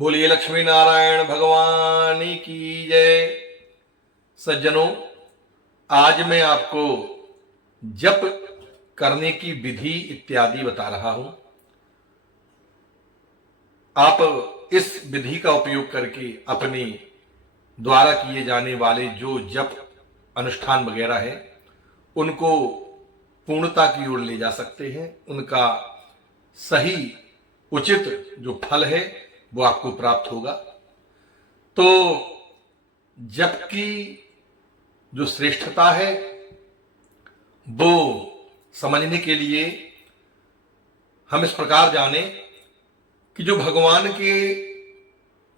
बोलिए लक्ष्मी नारायण भगवान की जय। सज्जनों, आज मैं आपको जप करने की विधि इत्यादि बता रहा हूं। आप इस विधि का उपयोग करके अपने द्वारा किए जाने वाले जो जप अनुष्ठान वगैरह है उनको पूर्णता की ओर ले जा सकते हैं। उनका सही उचित जो फल है वो आपको प्राप्त होगा। तो जप की जो श्रेष्ठता है वो समझने के लिए हम इस प्रकार जाने कि जो भगवान के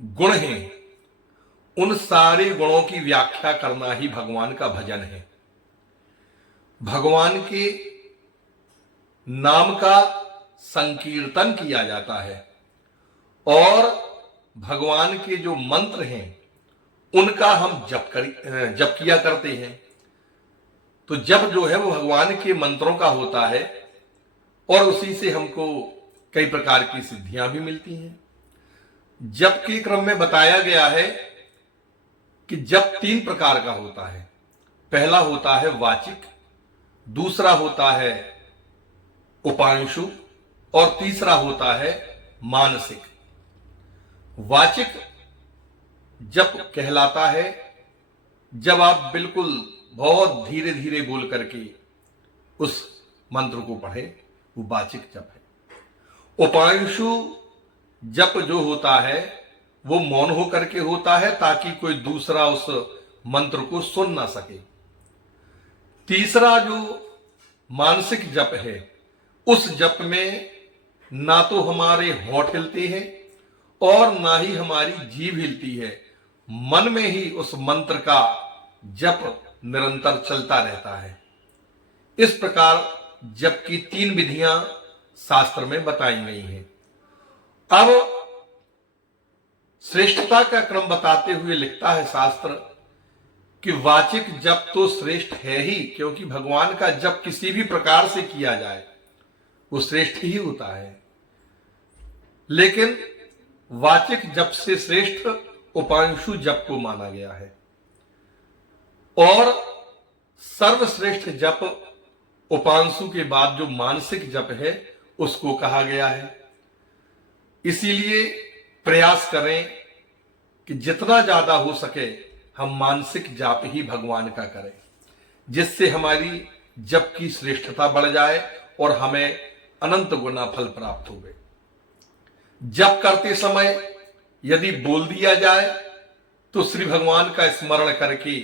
गुण हैं उन सारे गुणों की व्याख्या करना ही भगवान का भजन है। भगवान के नाम का संकीर्तन किया जाता है और भगवान के जो मंत्र हैं उनका हम जप किया करते हैं। तो जप जो है वो भगवान के मंत्रों का होता है और उसी से हमको कई प्रकार की सिद्धियां भी मिलती हैं। जप के क्रम में बताया गया है कि जप 3 प्रकार का होता है। पहला होता है वाचिक, दूसरा होता है उपांशु और तीसरा होता है मानसिक। वाचिक जप कहलाता है जब आप बिल्कुल बहुत धीरे धीरे बोल करके उस मंत्र को पढ़े, वो वाचिक जप है। उपांशु जप जो होता है वो मौन होकर के होता है ताकि कोई दूसरा उस मंत्र को सुन ना सके। तीसरा जो मानसिक जप है उस जप में ना तो हमारे होंठ हिलते हैं और ना ही हमारी जीभ हिलती है, मन में ही उस मंत्र का जप निरंतर चलता रहता है। इस प्रकार जप की 3 विधियां शास्त्र में बताई गई हैं। अब श्रेष्ठता का क्रम बताते हुए लिखता है शास्त्र कि वाचिक जप तो श्रेष्ठ है ही, क्योंकि भगवान का जप किसी भी प्रकार से किया जाए वो श्रेष्ठ ही होता है। लेकिन वाचिक जप से श्रेष्ठ उपांशु जप को माना गया है और सर्वश्रेष्ठ जप उपांशु के बाद जो मानसिक जप है उसको कहा गया है। इसीलिए प्रयास करें कि जितना ज्यादा हो सके हम मानसिक जाप ही भगवान का करें, जिससे हमारी जप की श्रेष्ठता बढ़ जाए और हमें अनंत गुना फल प्राप्त हो गए। जप करते समय यदि बोल दिया जाए तो श्री भगवान का स्मरण करके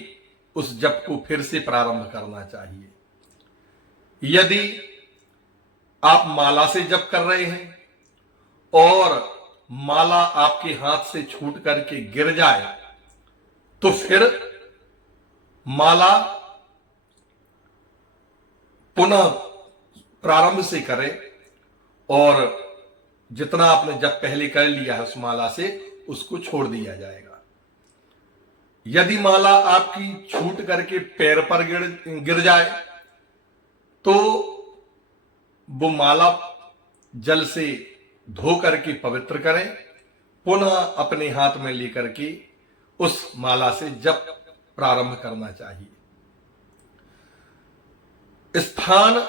उस जप को फिर से प्रारंभ करना चाहिए। यदि आप माला से जप कर रहे हैं और माला आपके हाथ से छूट करके गिर जाए तो फिर माला पुनः प्रारंभ से करें और जितना आपने जप पहले कर लिया है उस माला से उसको छोड़ दिया जाएगा। यदि माला आपकी छूट करके पैर पर गिर जाए तो वो माला जल से धो करके पवित्र करें, पुनः अपने हाथ में लेकर के उस माला से जप प्रारंभ करना चाहिए। स्थान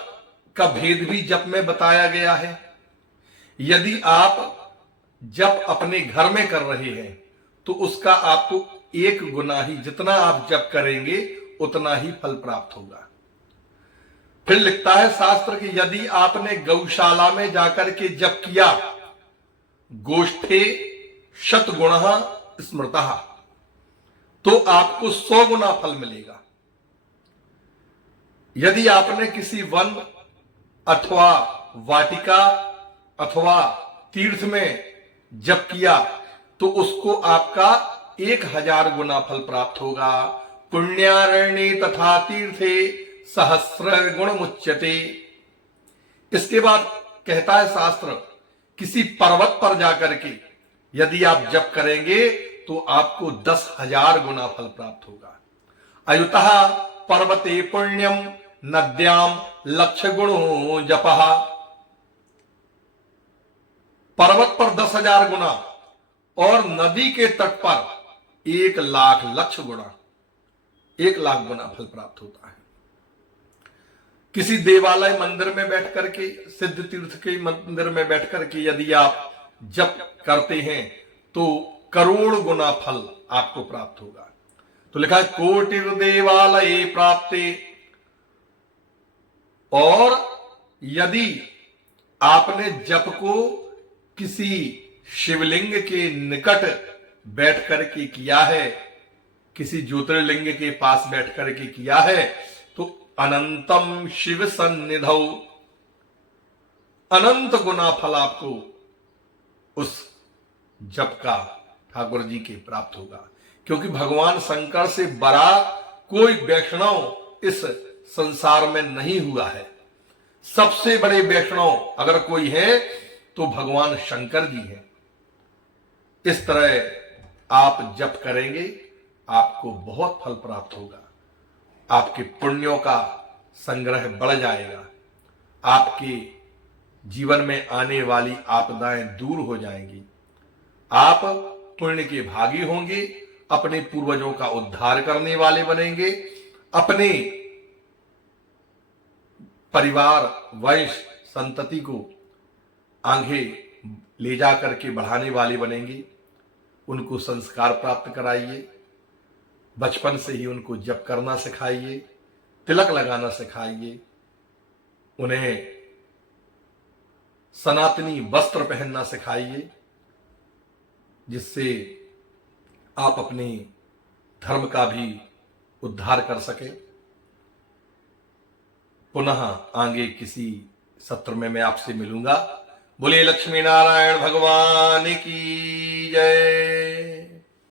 का भेद भी जप में बताया गया है। यदि आप जप अपने घर में कर रहे हैं तो उसका आपको 1 गुना ही, जितना आप जप करेंगे उतना ही फल प्राप्त होगा। फिर लिखता है शास्त्र कि यदि आपने गौशाला में जाकर के जप किया, गोष्ठे शतगुणः स्मृतः, तो आपको 100 गुना फल मिलेगा। यदि आपने किसी वन अथवा वाटिका अथवा तीर्थ में जप किया तो उसको आपका 1000 गुना फल प्राप्त होगा। पुण्यारण्ये तथा तीर्थे सहस्र गुण मुच्यते। इसके बाद कहता है शास्त्र, किसी पर्वत पर जाकर के यदि आप जप करेंगे तो आपको 10,000 गुना फल प्राप्त होगा। अयुतः पर्वते पुण्यम नद्याम लक्ष गुणो जपः। पर्वत पर 10,000 गुना और नदी के तट पर 1,00,000 लक्ष गुना 1,00,000 गुना फल प्राप्त होता है। किसी देवालय मंदिर में बैठ करके, सिद्ध तीर्थ के मंदिर में बैठ करके यदि आप जप करते हैं तो करोड़ गुना फल आपको प्राप्त होगा। तो लिखा है कोटिर देवालय प्राप्ते। और यदि आपने जप को किसी शिवलिंग के निकट बैठ करके किया है, किसी ज्योतिर्लिंग के पास बैठ करके किया है, तो अनंतम शिव सन्निधौ, अनंत गुना फल आपको उस जप का ठाकुर जी के प्राप्त होगा। क्योंकि भगवान शंकर से बड़ा कोई वैष्णव इस संसार में नहीं हुआ है। सबसे बड़े वैष्णव अगर कोई है तो भगवान शंकर जी हैं। इस तरह आप जप करेंगे, आपको बहुत फल प्राप्त होगा। आपके पुण्यों का संग्रह बढ़ जाएगा, आपके जीवन में आने वाली आपदाएं दूर हो जाएंगी, आप पुण्य के भागी होंगे, अपने पूर्वजों का उद्धार करने वाले बनेंगे, अपने परिवार वंश संतति को आगे ले जा करके बढ़ाने वाले बनेंगे। उनको संस्कार प्राप्त कराइए, बचपन से ही उनको जप करना सिखाइए, तिलक लगाना सिखाइए, उन्हें सनातनी वस्त्र पहनना सिखाइए, जिससे आप अपने धर्म का भी उद्धार कर सके। पुनः आगे किसी सत्र में मैं आपसे मिलूंगा। बोलिए लक्ष्मी नारायण भगवान की जय।